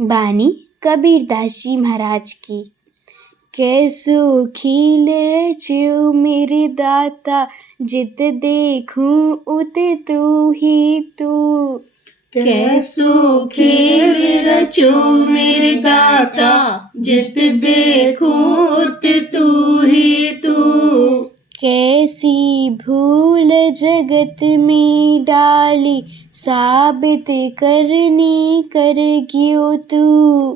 बानी कबीरदास जी महाराज की। कैसो खील रच्यो मेरे दाता, जित देखूं उत तू ही तू। कैसो खेल रचो मेरे दाता, जित देखूं उत तू ही तू। कैसी भूल जगत में डाली, साबित करनी कर ग्यो तू।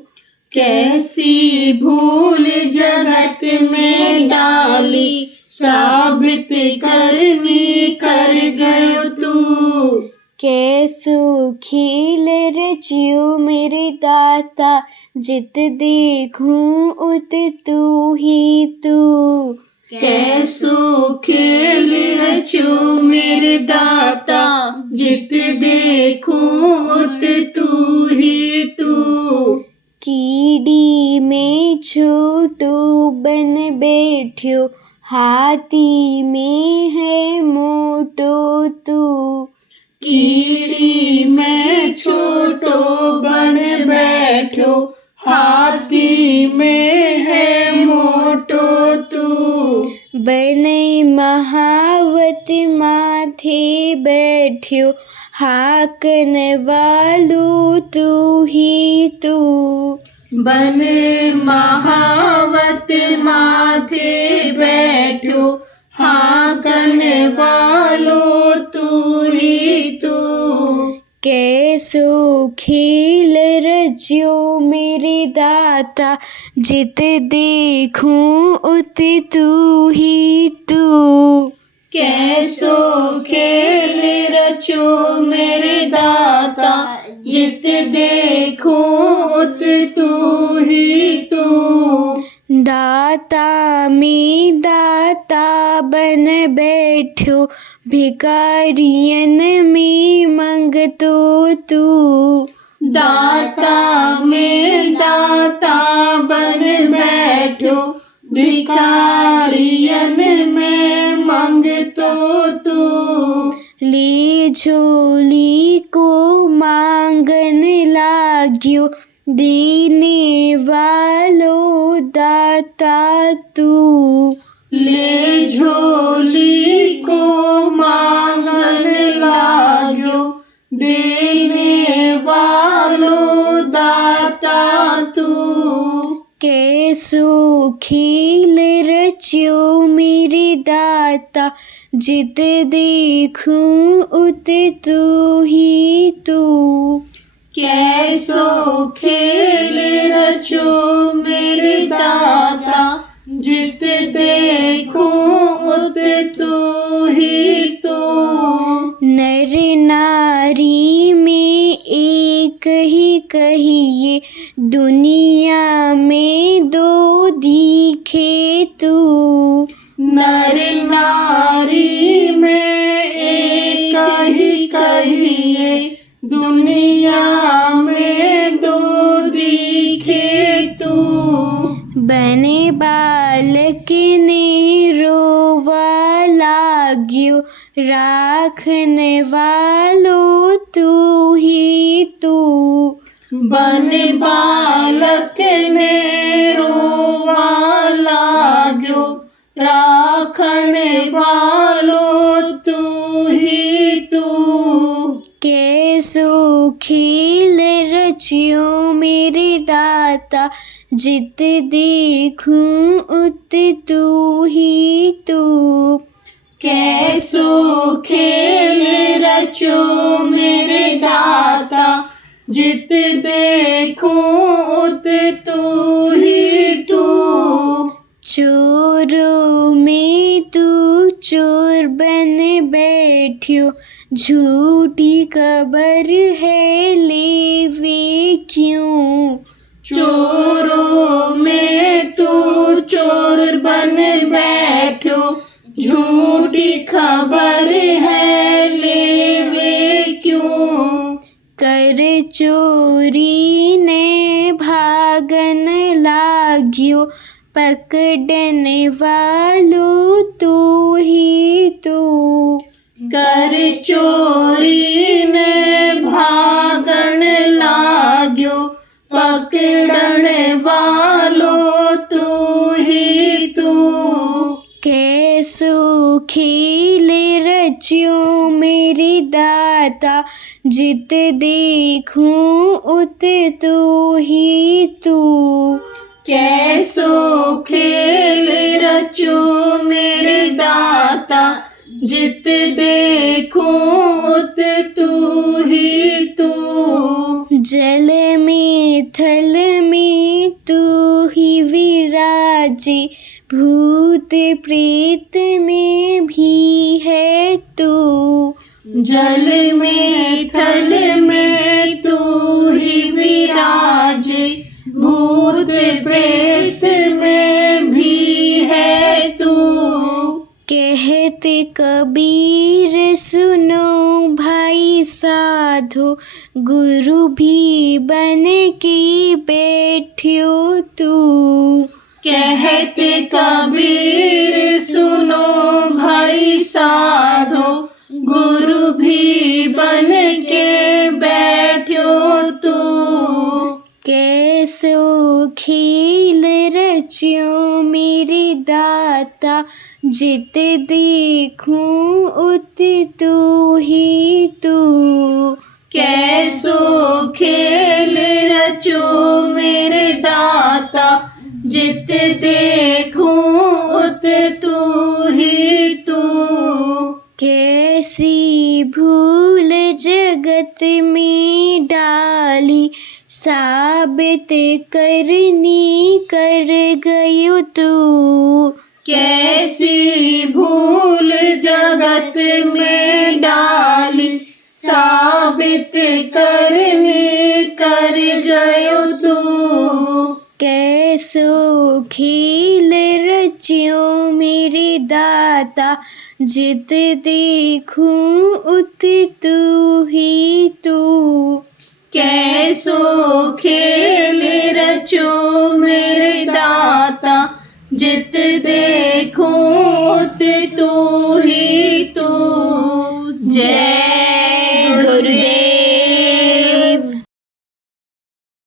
कैसी भूल जगत में डाली, साबित करनी कर गयो तू। कैसो खेल रच्यो मेरे दाता, जित देखूं उत तू ही तू। कैसो खेल रचो मेरे दाता, जित देखूं उत तू ही तू। कीड़ी में छोटो बन बैठ्यो, हाथी में है मोटो तू। कीड़ी में छोटो बन बैठो, हाथी में है मोटो तू। बने महावत माथे बैठ्यो, हाकन वालो तू ही तू। बने महावत माथे बैठो, हाकन वालो तू ही तू। कैसो खेल रच्यो मेरे दाता, जित देखूं उत तू ही तू। कैसो खेल रचो मेरे दाता, जित देखूं उत तू ही तू। दाता में दाता बन बैठ्यो, भिखारियन में मंगतो तू। दाता में दाता बन बैठो, भिखारियन में मंगतो तू। ले झोली को मांगन लाग्यो, देने वालो दाता तू। ले झोली को मांगन लाग्यो, देने वालो दाता तू। कैसो खेल रच्यो मेरे दाता, जित देखूं उत तू ही तू। कैसो खेल रचो मेरे दाता, जित देखूं उत तू ही तू। नर नारी में एक ही कहिए, दुनिया में दो दिखे तू। नर नारी में एक ही कहिए, दुनिया में दो दिखे तू। बने बालक ने रोवा लाग्यो, राखन वालो तू ही तू। बन बालक ने रोवा लाग्यो, राखण वालो तू ही तू। कैसो खेल रच्यो मेरे दाता, जित देखूं उत तू ही तू। कैसो खेल रचो मेरे दाता, जित देखूं उत तू ही तू। चोरों में तू चोर बन बैठ्यो, झूठी खबर है लेवे क्यों। चोरों में तू चोर बन बैठो, झूठी खबर है लेवे क्यों। कर चोरी ने भागन लाग्यो, पकड़न वालो तू ही तू। कर चोरी ने भागन लाग्यो, पकड़ने वालों तू ही तू। कैसो खेल रच्यो मेरे दाता, जित देखूं उत तू ही तू। कैसो खेल रचो मेरे दाता, जित देखूं उत तू ही तू। जल में थल में तू ही विराजे, भूत प्रेत में भी है तू। जल में थल में तू ही विराजे, भूत प्रेत में भी है तू। कहते कबीर सुनो भाई साधो, गुरु भी बन के बैठ्यो तू। कहते कबीर सुनो भाई साधो, गुरु भी बन के बैठ्यो तू। कैसो खेल रच्यो मेरे दाता, जित देखूं उत तू ही तू। कैसो खेल रचो मेरे दाता, जित देखूं उत तू ही तू। कैसी भूल जगत में डाली, साबित करनी कर गयो तू। कैसी भूल जगत में डाली, साबित करने कर गयो तू। कैसो खेल रच्यो मेरे दाता, जित देखूं उत तू ही तू। कैसो खेल रचो मेरे दाता, जित देखूं उत तू ही तू। जय